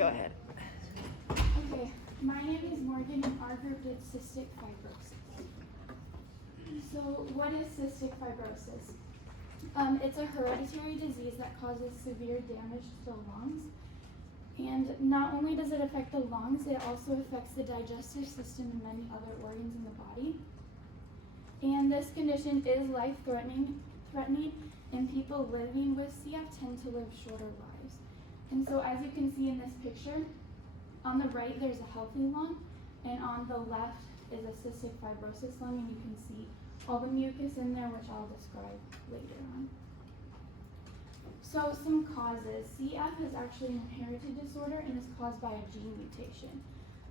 Go ahead. Okay, my name is Morgan and our group did cystic fibrosis. So what is cystic fibrosis? It's a hereditary disease that causes severe damage to the lungs. And not only does it affect the lungs, it also affects the digestive system and many other organs in the body. And this condition is life-threatening, and people living with CF tend to live shorter lives. And so as you can see in this picture, on the right there's a healthy lung, and on the left is a cystic fibrosis lung, and you can see all the mucus in there, which I'll describe later on. So some causes. CF is actually an inherited disorder and is caused by a gene mutation.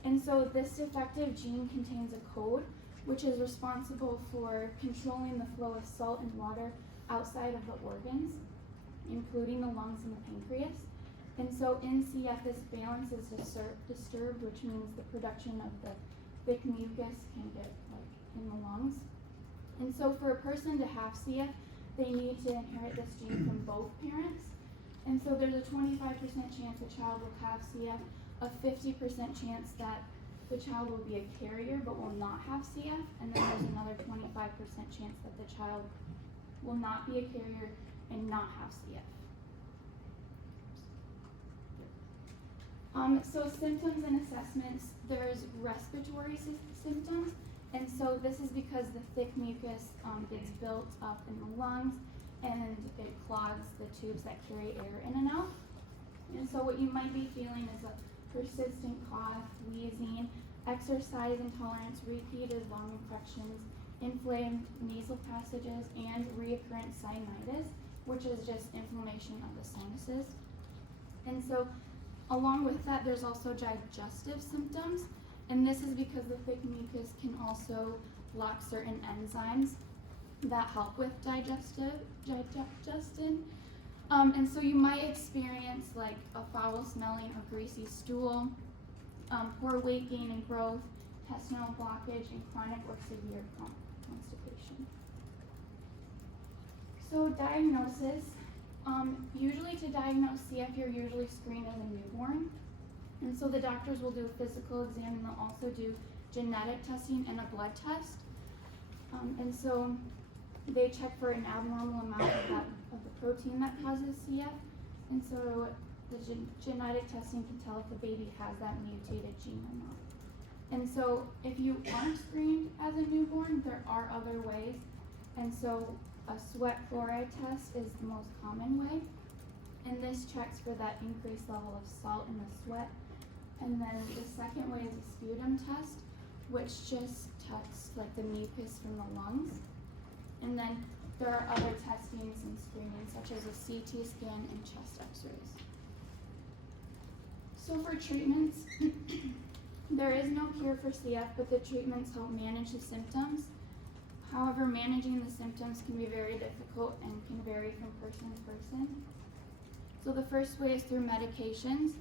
And so this defective gene contains a code which is responsible for controlling the flow of salt and water outside of the organs, including the lungs and the pancreas. And so in CF, this balance is disturbed, which means the production of the thick mucus can get in the lungs. And so for a person to have CF, they need to inherit this gene from both parents. And so there's a 25% chance a child will have CF, a 50% chance that the child will be a carrier but will not have CF, and then there's another 25% chance that the child will not be a carrier and not have CF. So symptoms and assessments, there's respiratory symptoms, and so this is because the thick mucus gets built up in the lungs and it clogs the tubes that carry air in and out. And so what you might be feeling is a persistent cough, wheezing, exercise intolerance, repeated lung infections, inflamed nasal passages, and recurrent sinusitis, which is just inflammation of the sinuses. And so along with that, there's also digestive symptoms, and this is because the thick mucus can also block certain enzymes that help with digestion. And so you might experience like a foul smelling or greasy stool, poor weight gain and growth, intestinal blockage, and chronic or severe constipation. So diagnosis. Usually to diagnose CF, you're usually screened as a newborn. And so the doctors will do a physical exam, and they'll also do genetic testing and a blood test. And so they check for an abnormal amount of the protein that causes CF. And so the genetic testing can tell if the baby has that mutated gene or not. And so if you aren't screened as a newborn, there are other ways. And so a sweat chloride test is the most common way, and this checks for that increased level of salt in the sweat. And then the second way is a sputum test, which just tests like the mucus from the lungs. And then there are other testings and screenings, such as a CT scan and chest x-rays. So for treatments, there is no cure for CF, but the treatments help manage the symptoms. However, managing the symptoms can be very difficult and can vary from person to person. So the first way is through medications,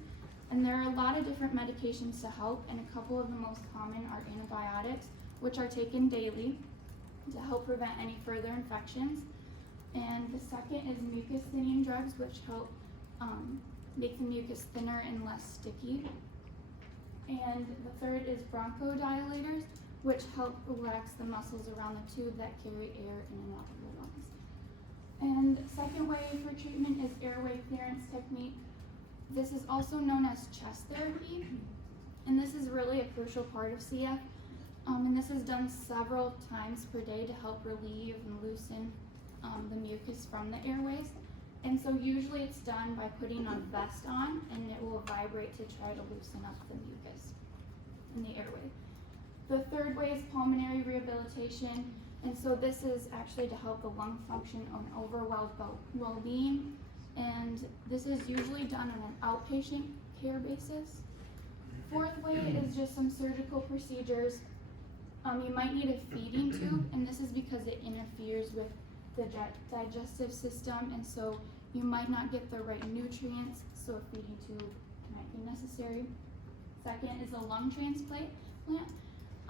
and there are a lot of different medications to help, and a couple of the most common are antibiotics, which are taken daily to help prevent any further infections. And the second is mucus thinning drugs, which help make the mucus thinner and less sticky. And the third is bronchodilators, which help relax the muscles around the tube that carry air in and out of the lungs. And the second way for treatment is airway clearance technique. This is also known as chest therapy, and this is really a crucial part of CF. And this is done several times per day to help relieve and loosen the mucus from the airways. And so usually it's done by putting a vest on, and it will vibrate to try to loosen up the mucus in the airway. The third way is pulmonary rehabilitation, and so this is actually to help the lung function and overall well-being, and this is usually done on an outpatient care basis. Fourth way is just some surgical procedures. You might need a feeding tube, and this is because it interferes with the digestive system, and so you might not get the right nutrients, so a feeding tube might be necessary. Second is a lung transplant.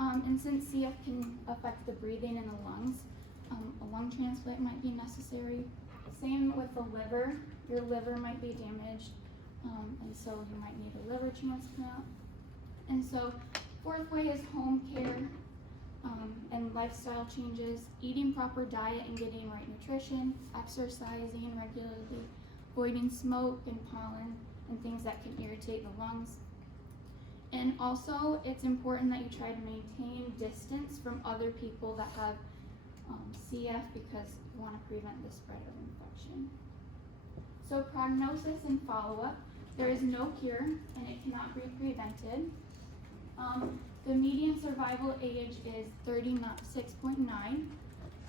And since CF can affect the breathing in the lungs, a lung transplant might be necessary. Same with the liver. Your liver might be damaged and so you might need a liver transplant. And so, fourth way is home care and lifestyle changes, eating proper diet and getting right nutrition, exercising regularly, avoiding smoke and pollen and things that can irritate the lungs. And also, it's important that you try to maintain distance from other people that have CF because you want to prevent the spread of infection. So prognosis and follow-up. There is no cure and it cannot be prevented. The median survival age is 36.9,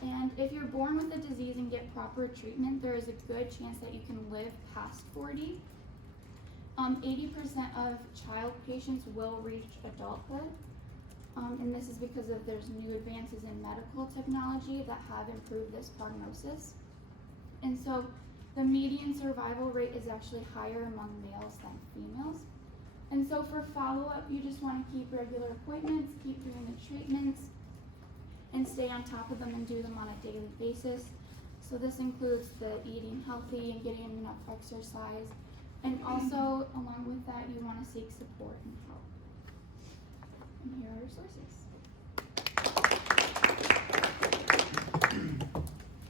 and if you're born with the disease and get proper treatment, there is a good chance that you can live past 40. 80% of child patients will reach adulthood, and this is because there's new advances in medical technology that have improved this prognosis. And so the median survival rate is actually higher among males than females. And so for follow-up, you just want to keep regular appointments, keep doing the treatments, and stay on top of them and do them on a daily basis. So this includes the eating healthy and getting enough exercise. And also, along with that, you want to seek support and help. And here are your sources.